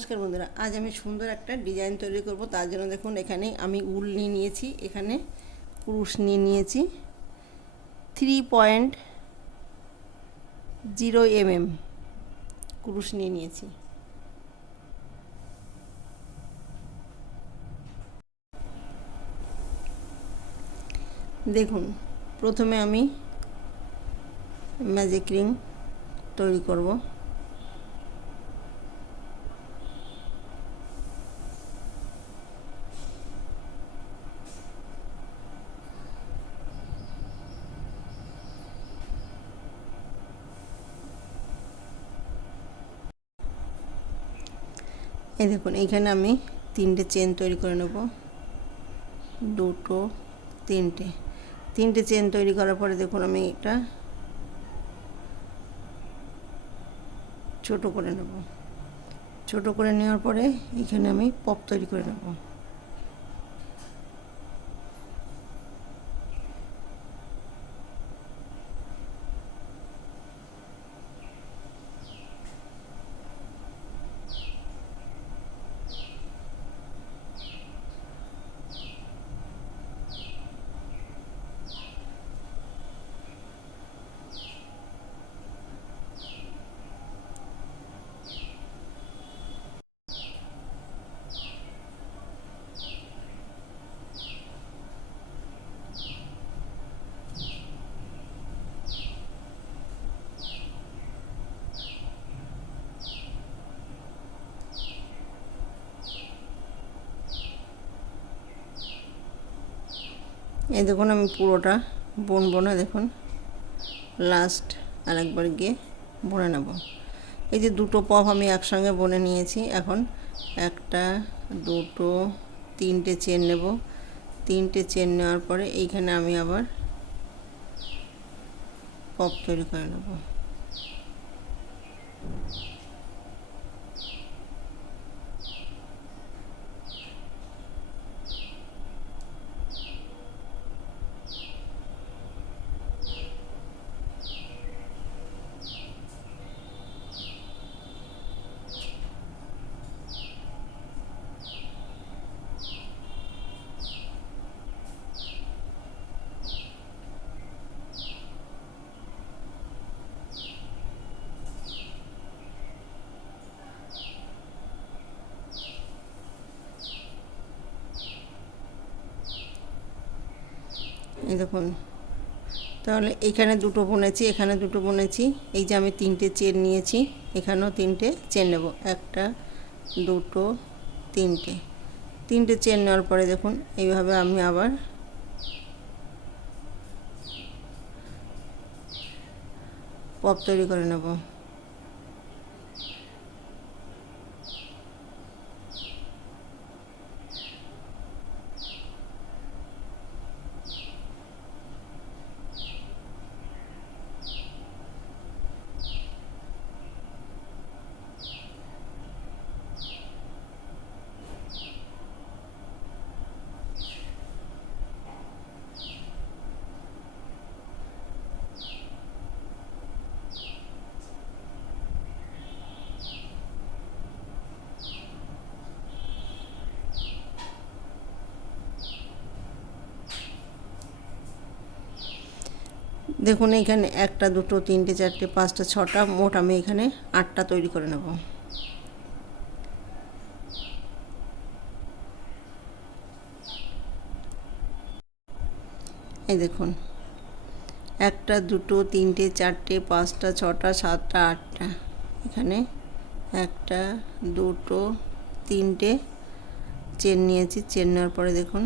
নমস্কার বন্ধুরা, আজ আমি সুন্দর একটা ডিজাইন তৈরি করব। তার জন্য দেখুন এখানে আমি উল নিয়ে নিয়েছি, এখানে কুরুশ নিয়ে নিয়েছি 3.0 mm কুরুশ নিয়ে নিয়েছি। দেখুন প্রথমে আমি ম্যাজিক রিং তৈরি করব। এই দেখুন এইখানে আমি 3টে চেন তৈরি করে নেব, 2টো 3টে চেন তৈরি করার পরে দেখুন আমি এটা ছোট করে নেব। ছোট করে নেওয়ার পরে এখানে আমি পপ তৈরি করে নেব। এই দেখুন আমি পুরোটা বুনবো না, দেখুন লাস্ট আরেকবার গিয়ে বুনে নেব। এই যে দুটো পপ আমি একসঙ্গে বুনে নিয়েছি। এখন একটা, দুটো, 3টে চেন নেব। 3টে চেন নেওয়ার পরে এইখানে আমি আবার পপ তৈরি করে নেব। এই দেখুন, তাহলে এখানে দুটো বুনেছি, এখানে দুটো বুনেছি। এই যে আমি 3টে চেন নিয়েছি, এখানেও 3টে চেন নেব। একটা, দুটো, 3টে চেন নেওয়ার পরে দেখুন এইভাবে আমি আবার পপ তৈরি করে নেব। দেখুন এখানে একটা, দুটো, 3টে, 4টে, 5টা, 6টা, মোট আমি এখানে 8টা তৈরি করে নেব। এই দেখুন একটা, দুটো, 3টে, 4টে, 5টা, 6টা, 7টা, 8টা, এখানে একটা, দুটো, 3টে চেন নিয়েছি। চেন নেওয়ার পরে দেখুন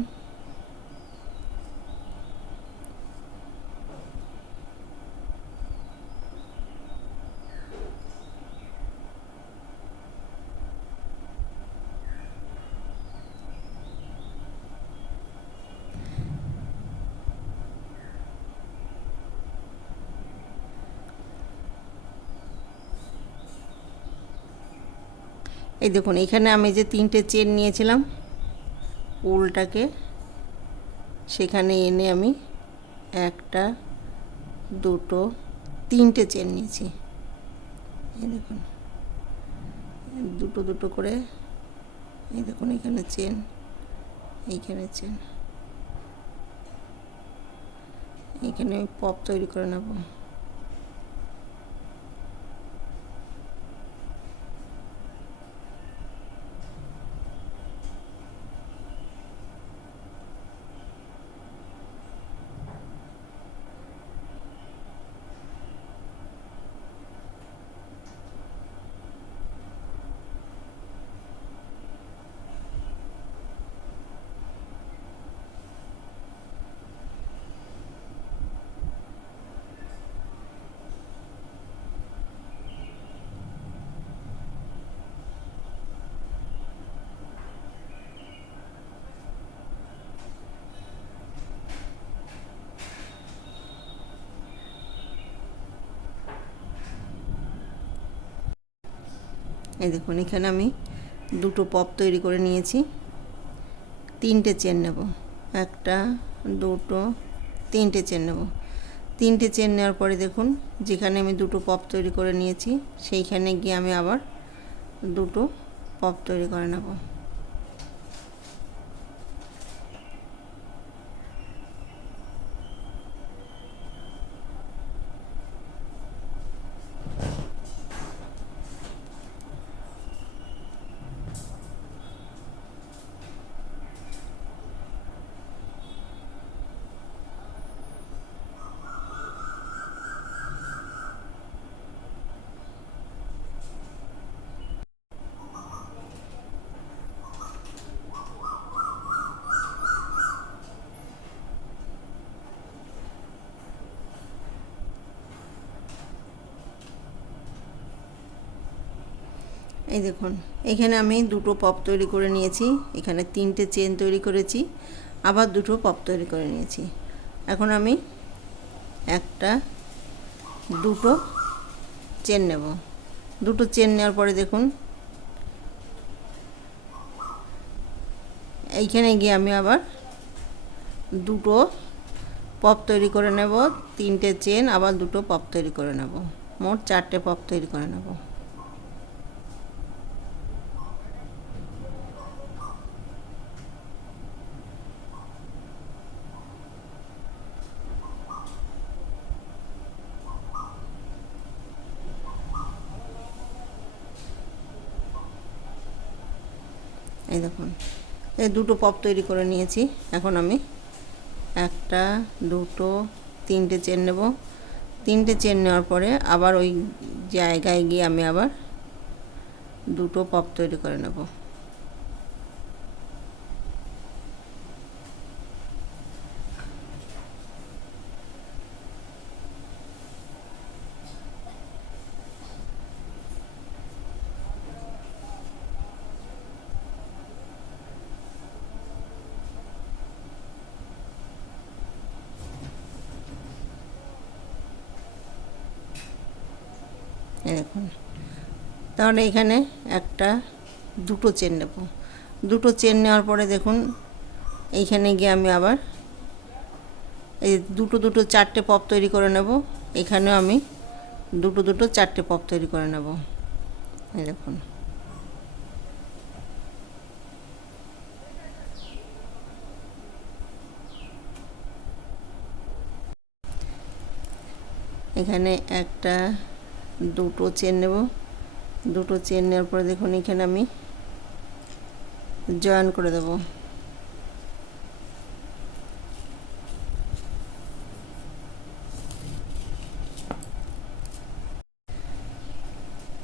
এই দেখুন এখানে আমি যে 3টে চেন নিয়েছিলাম, উলটাকে সেখানে এনে আমি একটা, দুটো, 3টে চেন নিয়েছি। এই দেখুন দুটো দুটো করে, এই দেখুন এখানে চেন, এইখানে চেন, এইখানে পপ তৈরি করে নেব। এই দেখুন এখানে আমি দুটো পপ তৈরি করে নিয়েছি। তিনটে চেন নেব, একটা, দুটো, তিনটে চেন নেব। তিনটে চেন নেওয়ার পরে দেখুন যেখানে আমি দুটো পপ তৈরি করে নিয়েছি সেইখানে গিয়ে আমি আবার দুটো পপ তৈরি করে নেব। এই দেখুন এখানে আমি দুটো পপ তৈরি করে নিয়েছি, এখানে তিনটে চেন তৈরি করেছি, আবার দুটো পপ তৈরি করে নিয়েছি। এখন আমি একটা, দুটো চেন নেব। দুটো চেন নেওয়ার পরে দেখুন এইখানে গিয়ে আমি আবার দুটো পপ তৈরি করে নেব। তিনটে চেন, আবার দুটো পপ তৈরি করে নেব, মোট চারটে পপ তৈরি করে নেব। এই দেখুন এই দুটো পপ তৈরি করে নিয়েছি। এখন আমি একটা, দুটো, তিনটে চেন নেব। তিনটে চেন নেওয়ার পরে আবার ওই জায়গায় গিয়ে আমি আবার দুটো পপ তৈরি করে নেব। দেখুন তাহলে এখানে একটা, দুটো চেন নেব। দুটো চেন নেওয়ার পরে দেখুন এইখানে গিয়ে আমি আবার এই দুটো দুটো চারটে পপ তৈরি করে নেব। এখানেও আমি দুটো দুটো চারটে পপ তৈরি করে নেব। এই দেখুন এখানে একটা, দুটো চেন নেব। দুটো চেন নেওয়ার পরে দেখুন এখানে আমি জয়েন করে দেব।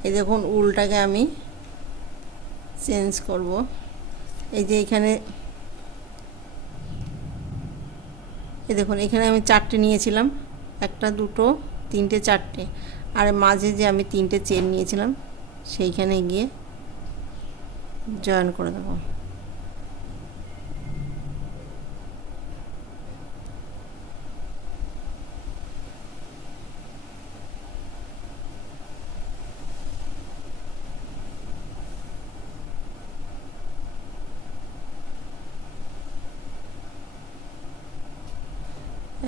এই দেখুন উলটাকে আমি চেঞ্জ করব। এই যে এখানে এই দেখুন এখানে আমি চারটে নিয়েছিলাম, একটা, দুটো, তিনটে, চারটে, আর মাঝে যে আমি তিনটে চেন নিয়েছিলাম সেইখানে গিয়ে জয়েন করে দেব।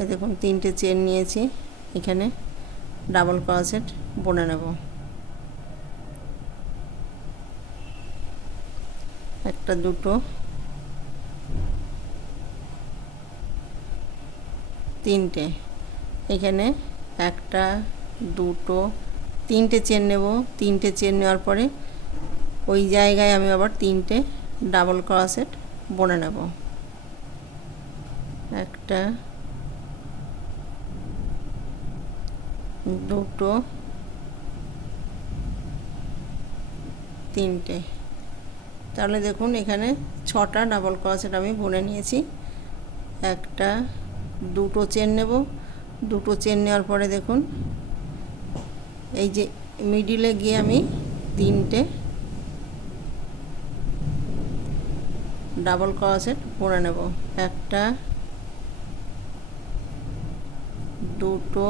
এই দেখুন তিনটে চেন নিয়েছি, এখানে ডাবল ক্রোশেট বুনে নেব। একটা দুটো তিনটে, এখানে একটা দুটো তিনটে চেন নেব। তিনটে চেন নেওয়ার পরে ওই জায়গায় আমি আবার তিনটে ডাবল ক্রোশেট বুনে নেব। একটা দুটো তিনটে, তাহলে দেখুন এখানে 6টা ডাবল ক্রোশেট আমি বুনে নিয়েছি। একটা দুটো চেন নেব। দুটো চেন নেওয়ার পরে দেখুন এই যে মিডিলে গিয়ে আমি তিনটে ডাবল ক্রোশেট বুনে নেব। একটা দুটো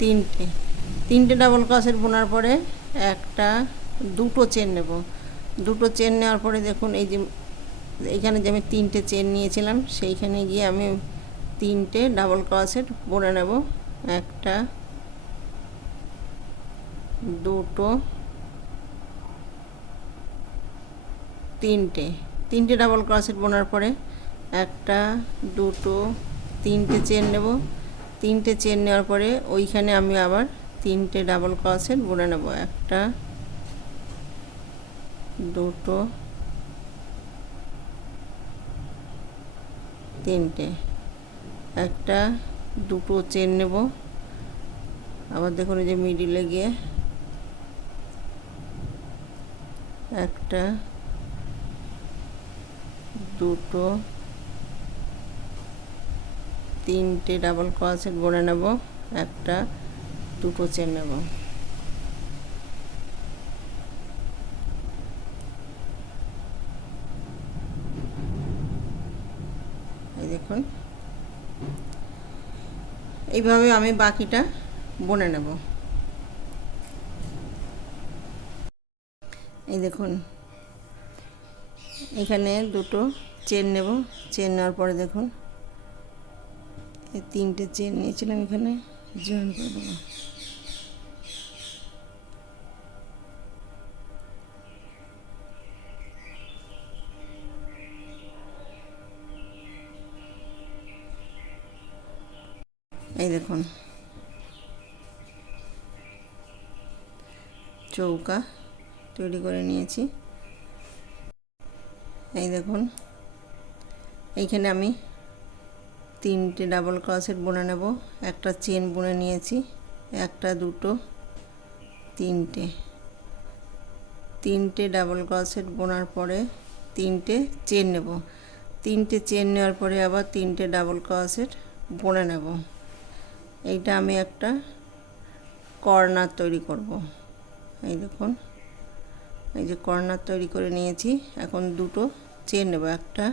তিনটে, তিনটে ডাবল ক্রোশেট বোনার পরে একটা দুটো চেন নেব। দুটো চেন নেওয়ার পরে দেখুন এই যে এইখানে যে আমি তিনটে চেন নিয়েছিলাম সেইখানে গিয়ে আমি তিনটে ডাবল ক্রোশেট বুনে নেব। একটা দুটো তিনটে, তিনটে ডাবল ক্রোশেট বোনার পরে একটা দুটো তিনটে চেন নেব। তিনটে চেন নেওয়ার পরে ওইখানে আমি আবার তিনটে ডাবল ক্রোশেট বুনে নেব। একটা দুটো তিনটে, একটা দুটো চেন নেব। আবার দেখুন এই যে মিডিলে গিয়ে একটা দুটো তিনটে ডাবল ক্রোশেট বুনে নেব। একটা দুটো চেন নেব। এই দেখুন এইভাবে আমি বাকিটা বুনে নেব। এই দেখুন এখানে দুটো চেন নেব। চেন নেওয়ার পরে দেখুন এই তিনটে চেন নিয়েছিলাম, এখানে জয়েন করে দেবো। এই দেখুন চৌকা তৈরি করে নিয়েছি। এই দেখুন এইখানে আমি তিনটে ডাবল ক্রোশেট বুনে নেব। একটা চেন বুনে নিয়েছি। একটা দুটো তিনটে, তিনটে ডাবল ক্রোশেট বোনার পরে তিনটে চেন নেব। তিনটে চেন নেওয়ার পরে আবার তিনটে ডাবল ক্রোশেট বুনে নেব। এইটা আমি একটা কর্নার তৈরি করব। এই দেখুন এই যে কর্নার তৈরি করে নিয়েছি। এখন দুটো চেন নেব। একটা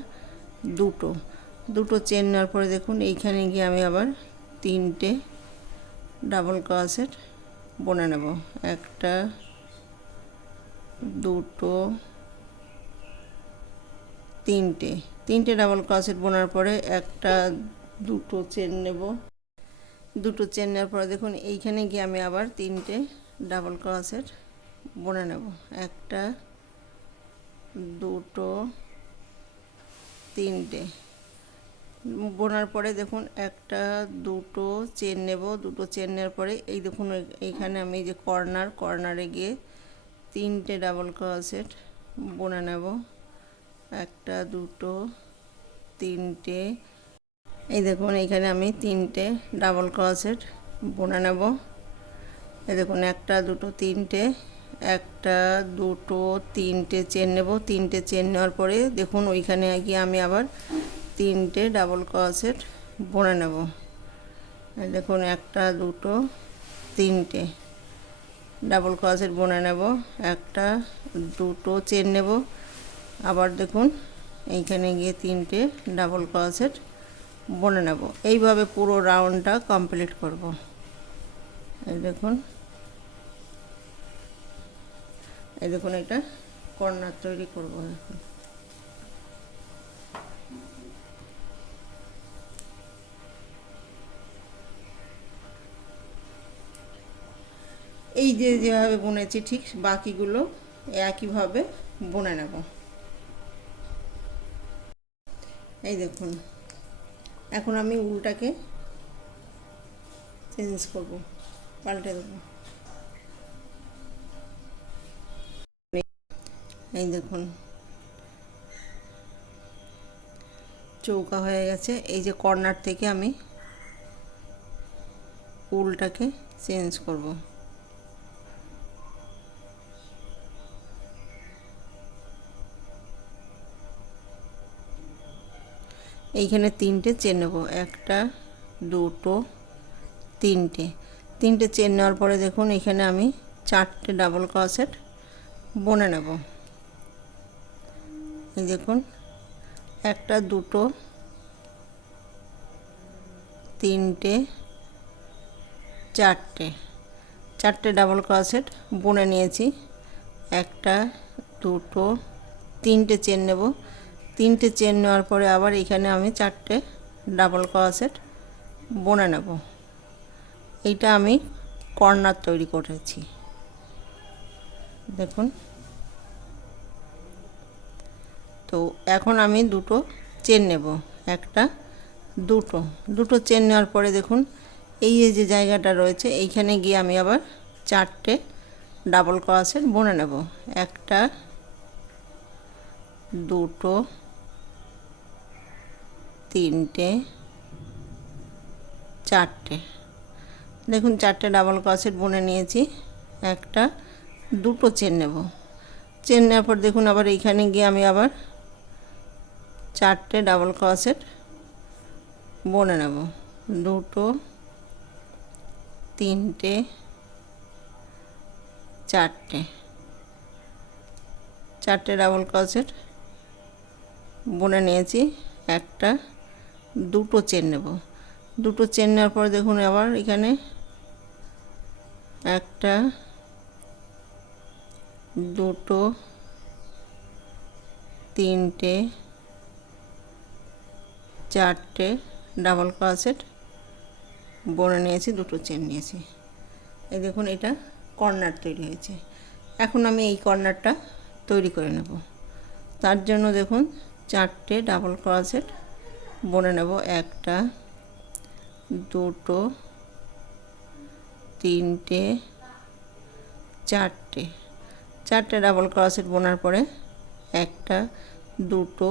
দুটো দুটো চেন নেওয়ার পরে দেখুন এইখানে গিয়ে আমি আবার তিনটে ডাবল ক্রোশেট বুনে নেব। একটা দুটো তিনটে, তিনটে ডাবল ক্রোশেট বোনার পরে একটা দুটো চেন নেব। দুটো চেন নেওয়ার পরে দেখুন এইখানে গিয়ে আমি আবার তিনটে ডাবল ক্রোশেট বুনে নেব। একটা দুটো তিনটে বোনার পরে দেখুন একটা দুটো চেন নেব। দুটো চেন নেওয়ার পরে এই দেখুন এইখানে আমি যে কর্নারে গিয়ে তিনটে ডাবল ক্রোশেট বুনে নেব। একটা দুটো তিনটে, এই দেখুন এইখানে আমি তিনটে ডাবল ক্রোশেট বুনে নেব। এই দেখুন একটা দুটো তিনটে, একটা দুটো তিনটে চেন নেব। তিনটে চেন নেওয়ার পরে দেখুন ওইখানে গিয়ে আমি আবার তিনটে ডাবল ক্রোশেট বুনে নেব। এই দেখুন একটা দুটো তিনটে ডাবল ক্রোশেট বুনে নেব। একটা দুটো চেন নেব। আবার দেখুন এইখানে গিয়ে তিনটে ডাবল ক্রোশেট বুনে নেব। এইভাবে পুরো রাউন্ডটা কমপ্লিট করব। এই দেখুন এটা কর্নার তৈরি করব। এখন এই যে যেভাবে বুনেছি ঠিক বাকিগুলো একইভাবে বুনে নেব। এই দেখুন, এখন আমি উলটাকে চেঞ্জ করব, পাল্টে দেবো। এই দেখুন চৌকা হয়ে গেছে। এই যে কর্নার থেকে আমি উলটাকে চেঞ্জ করব। এইখানে তিনটে চেন নেব, একটা দুটো তিনটে। তিনটে চেন নেওয়ার পরে দেখুন এখানে আমি চারটে ডাবল ক্রোশেট বুনে নেব। এই দেখুন একটা দুটো তিনটে চারটে, চারটে ডাবল ক্রোশেট বুনে নিয়েছি। একটা দুটো তিনটে চেন নেব। তিনটে চেন নেওয়ার পরে আবার এখানে আমি চারটে ডাবল ক্রোশেট বুনে নেব। এইটা আমি কর্নার তৈরি করেছি দেখুন। তো এখন আমি দুটো চেন নেব, একটা দুটো দুটো চেন নেওয়ার পরে দেখুন এই যে জায়গাটা রয়েছে এইখানে গিয়ে আমি আবার চারটে ডাবল ক্রোশেট বুনে নেব। একটা দুটো তিনটে চারটে, দেখুন চারটে ডাবল ক্রোশেট বুনে নিয়েছি। একটা দুটো চেন নেব, চেন নেওয়ার পর দেখুন আবার এইখানে গিয়ে আমি আবার চারটে ডাবল ক্রোশেট বুনে নেব। দুটো তিনটে চারটে, চারটে ডাবল ক্রোশেট বুনে নিয়েছি। একটা দুটো চেন নেব, দুটো চেন নেওয়ার পর দেখুন আবার এখানে একটা দুটো তিনটে চারটে ডাবল ক্রোশেট বুনে নিয়েছি, দুটো চেন নিয়েছি। এই দেখুন এটা কর্নার তৈরি হয়েছে। এখন আমি এই কর্নারটা তৈরি করে নেব। তার জন্য দেখুন চারটে ডাবল ক্রোশেট বুনে নেব। একটা দুটো তিনটে চারটে, চারটে ডাবল ক্রোশেট বোনার পরে একটা দুটো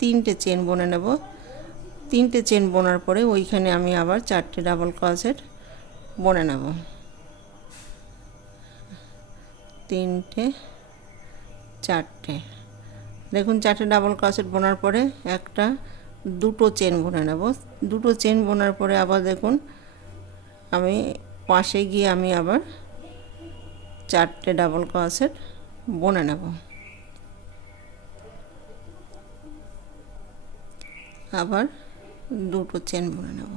তিনটে চেন বুনে নেব। তিনটে চেন বোনার পরে ওইখানে আমি আবার চারটে ডাবল ক্রোশেট বুনে নেব। তিনটে চারটে, দেখুন চারটে ডাবল ক্রোশেট বোনার পরে একটা দুটো চেন বুনে নেব। দুটো চেন বোনার পরে আবার দেখুন আমি পাশে গিয়ে আমি আবার চারটে ডাবল ক্রোশেট বুনে নেব। আবার দুটো চেন বুনে নেব।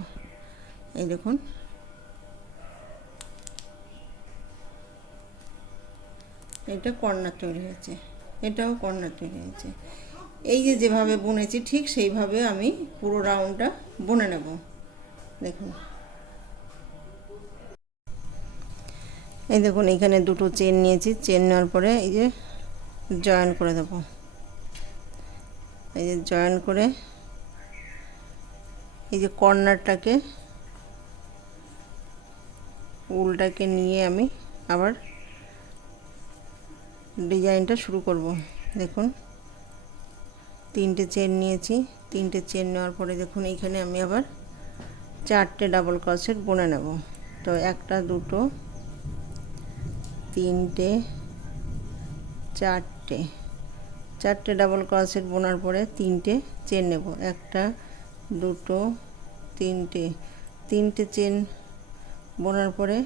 এই দেখুন এটা কর্নার তৈরি হয়েছে, এটাও কর্নার তৈরি হয়েছে। এই যে যেভাবে বুনেছি ঠিক সেইভাবে আমি পুরো রাউন্ডটা বুনে নেব। দেখুন এই দেখুন এখানে দুটো চেন নিয়েছি, চেন নেওয়ার পরে এই যে জয়েন করে দেব। এই যে জয়েন করে এই যে কর্নারটাকে উলটাকে নিয়ে আমি আবার ডিজাইনটা শুরু করব। দেখুন তিনটে চেন নিয়েছি, তিনটে চেন নেওয়ার পরে দেখুন এইখানে আমি আবার চারটে ডাবল ক্রোশেট বুনে নেব। তো একটা দুটো তিনটে চারটে, চারটে ডাবল ক্রোশেট বোনার পরে তিনটে চেন নেব। একটা দুটো তিনটে, তিনটে চেন বোনার পরে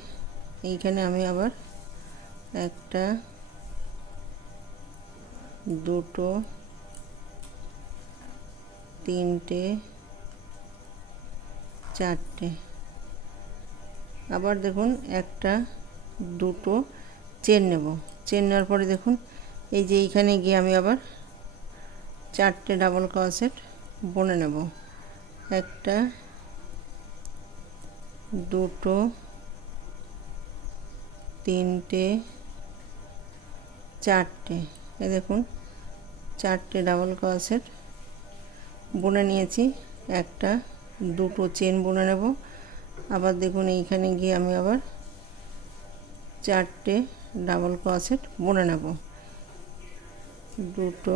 এইখানে আমি আবার একটা দুটো তিনটে চারটে, আবার দেখুন একটা দুটো চেন নেব। চেন নেওয়ার পরে দেখুন এই যে এইখানে গিয়ে আমি আবার চারটে ডাবল ক্রোশেট বুনে নেব। একটা দুটো তিনটে, চারটে, এই দেখুন চারটে ডাবল ক্রোশেট বুনে নিয়েছি। একটা দুটো চেন বুনে নেব। আবার দেখুন এইখানে গিয়ে আমি আবার চারটে ডাবল ক্রোশেট বুনে নেব। দুটো,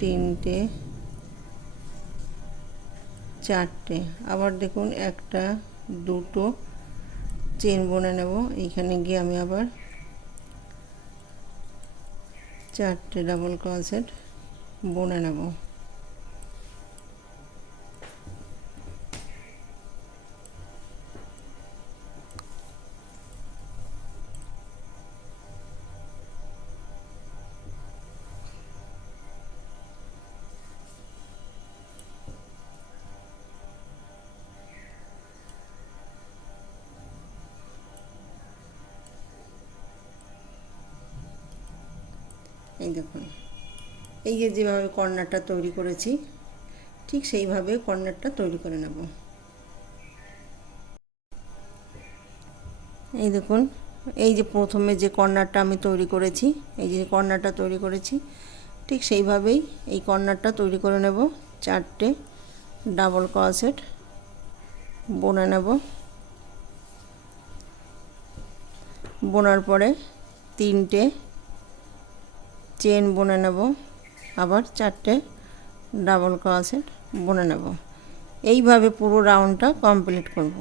তিনটে, চারটে, আবার দেখুন একটা দুটো চেন বুনে নেব। এইখানে গিয়ে আমি আবার চারটে ডাবল ক্রোশেট বুনে নেব। এই দেখুন, এই যে যেভাবে কর্নারটা তৈরি করেছি ঠিক সেইভাবে কর্নারটা তৈরি করে নেব। এই দেখুন, এই যে প্রথমে যে কর্নারটা আমি তৈরি করেছি, এই যে কর্নারটা তৈরি করেছি ঠিক সেইভাবেই এই কর্নারটা তৈরি করে নেব। চারটে ডাবল ক্রোশেট বুনে নেব। বোনার পরে তিনটে চেন বুনে নেব। আবার চারটে ডাবল ক্রোশেট বুনে নেব। এইভাবে পুরো রাউন্ডটা কমপ্লিট করব।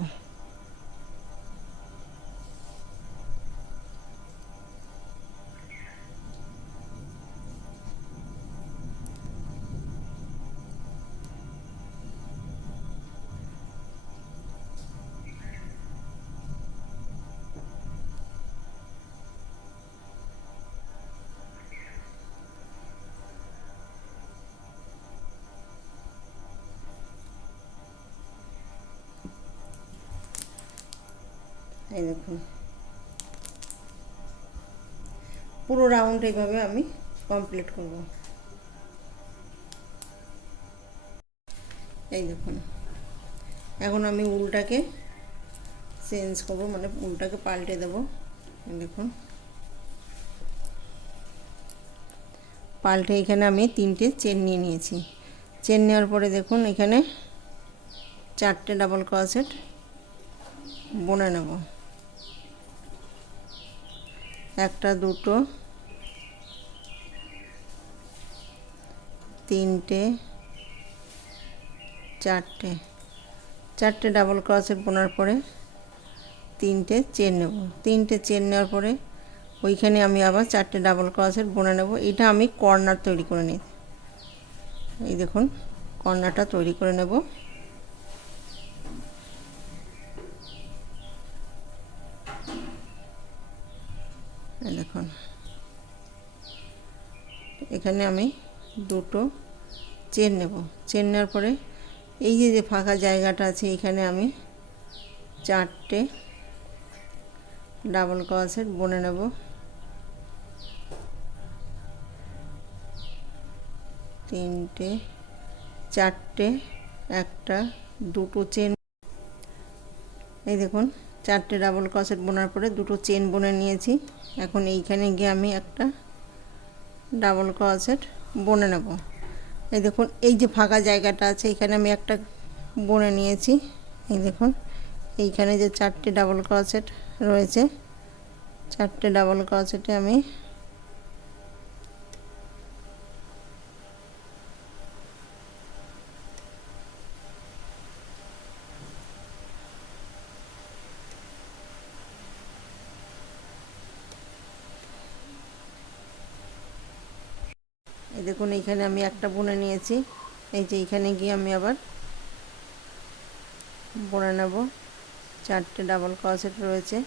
এই দেখুন, পুরো রাউন্ড এইভাবে আমি কমপ্লিট করব। এই দেখুন, এখন আমি উলটাকে চেঞ্জ করব, মানে উলটাকে পাল্টে দেব। দেখুন, পাল্টে এখানে আমি তিনটে চেন নিয়ে নিয়েছি। চেন নেওয়ার পরে দেখুন এখানে চারটে ডাবল ক্রোশেট বুনে নেব। একটা, দুটো, তিনটে, চারটে, চারটে ডাবল ক্রোশেট বোনার পরে তিনটে চেন নেব। তিনটে চেন নেওয়ার পরে ওইখানে আমি আবার চারটে ডাবল ক্রোশেট বুনে নেব। এটা আমি কর্নার তৈরি করে নিই। এই দেখুন, কর্নারটা তৈরি করে নেব। দেখুন, এখানে আমি দুটো চেন নেব। চেন নেওয়ার পরে এই যে ফাঁকা জায়গাটা আছে এখানে আমি চারটে ডাবল ক্রোশেট বুনে নেব। তিনটে, চারটে, একটা, দুটো চেন। এই দেখুন, চারটে ডাবল ক্রোশেট বোনার পরে দুটো চেন বুনে নিয়েছি। এখন এইখানে গিয়ে আমি একটা ডাবল ক্রোশেট বুনে নেব। এই দেখুন, এই যে ফাঁকা জায়গাটা আছে এখানে আমি একটা বুনে নিয়েছি। এই দেখুন, এইখানে যে চারটে ডাবল ক্রোশেট রয়েছে, চারটে ডাবল ক্রোশেটে আমি এই দেখুন এইখানে আমি একটা বুনে নিয়েছি। এই যে এইখানে গিয়ে আমি আবার বুনে নেব। চারটে ডাবল ক্রোশেট রয়েছে।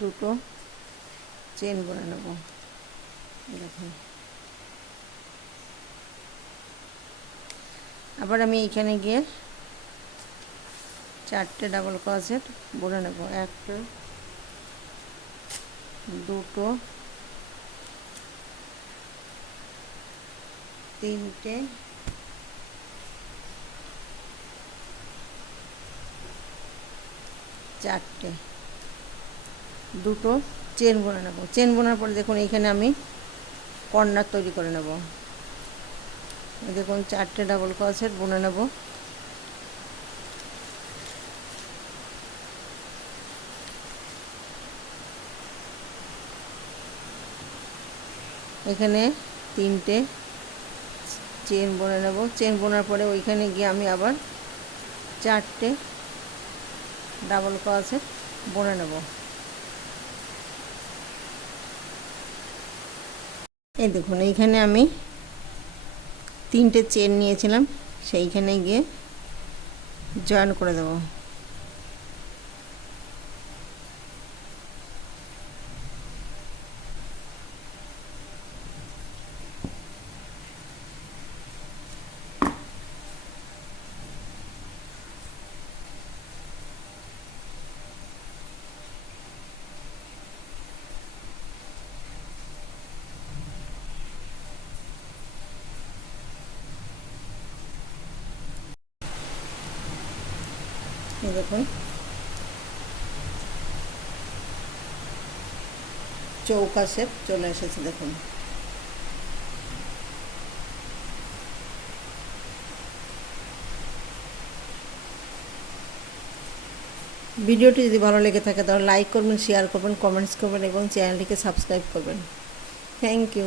দুটো চেন বুনে নেব। দেখুন, আবার আমি এইখানে গিয়ে চারটে ডাবল ক্রোশেট বুনে নেব। একটা, দুটো, তিনটে, চারটে, দুটো চেন বুনে নেব। চেন বোনার পরে দেখুন এইখানে আমি কর্নার তৈরি করে নেব। দেখুন 4টে ডাবল ক্রোশেট বুনে নেব। এখানে 3টে চেন বুনে নেব। চেন বোনার পরে ওইখানে গিয়ে আমি আবার 4টে ডাবল ক্রোশেট বুনে নেব। এই দেখুন এইখানে আমি 3টে চেন নিয়েছিলাম, সেইখানে গিয়ে জয়েন করে দেব। এই দেখুন চৌকা শেপ চলে এসেছে। দেখুন ভিডিওটি যদি ভালো লেগে থাকে তাহলে লাইক করবেন, শেয়ার করবেন, কমেন্টস করবেন এবং চ্যানেলটিকে সাবস্ক্রাইব করবেন। Thank you.